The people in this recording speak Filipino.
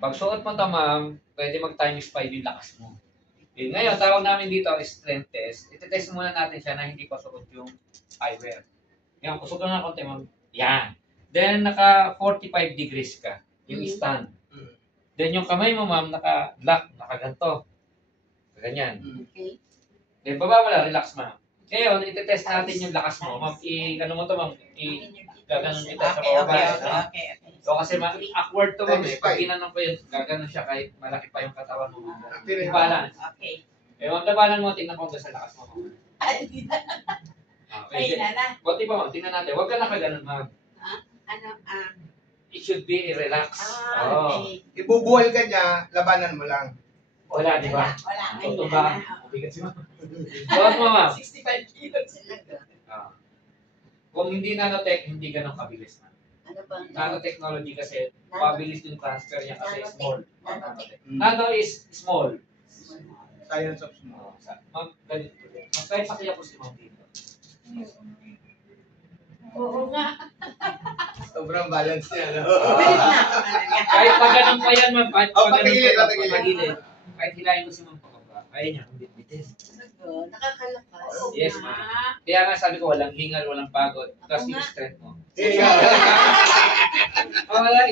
Pag suot mo to, ma'am, pwede mag times 5 yung lakas mo. Yun. Ngayon, tawag namin dito strength test. Iti-test muna natin siya na hindi pa suot yung eyewear. Yan, usok lang ng konti, ma'am. Yan. Then, naka 45 degrees ka. Yung stand. Then, yung kamay mo, ma'am, naka-lock, naka-ganto. Ganyan. Okay. Then, baba mo lang, relax, ma'am. Ngayon, iti-test natin yung lakas mo. Ma'am, ano mo to, ma'am? Gaganon kita sa baba. Okay. So, kasi awkward to, ma'am. Pag ginanong ko yun, gaganon siya kahit malaki pa yung katawan mo. Balance. Okay. Eh, ma'am, tabanan mo, tingnan ko hanggang sa lakas mo, ma'am. Ay, Okay. nana. Buti pa, ma'am. Tingnan natin. Huwag ka nakaganon, ma'am. Ano, It should be relax. Oh. okay. Ibubuhal ka niya, labanan mo lang. Wala, di ba? Wala. Totoo ba? Bigat si ma'am. Buhat mo, ma'am. 65 kilos. Ah. Kung hindi nanotech, hindi ganun kabilis, ma'am. Ano bang? Nanotechnology kasi, mabilis yung transfer niya kasi small. Nanotech. Nano is small. Science of small. Ma'am, ganito. Ma'am, kahit pakiya ko si ma'am dito. Oo nga. Sobrang balance niya, no? Kahit pa ganun pa yan, ma'am. Kahit pa ganun patagilid, pa yan, patagilid. patagilid. Kahit hilahin ko si ma'am pababa. Kaya niya, ang bitbitin. Nakakalakas. Yes, ma'am. Kaya nga sabi ko, walang hingal, walang pagod. Tapos yung strength mo. Yeah. Wala,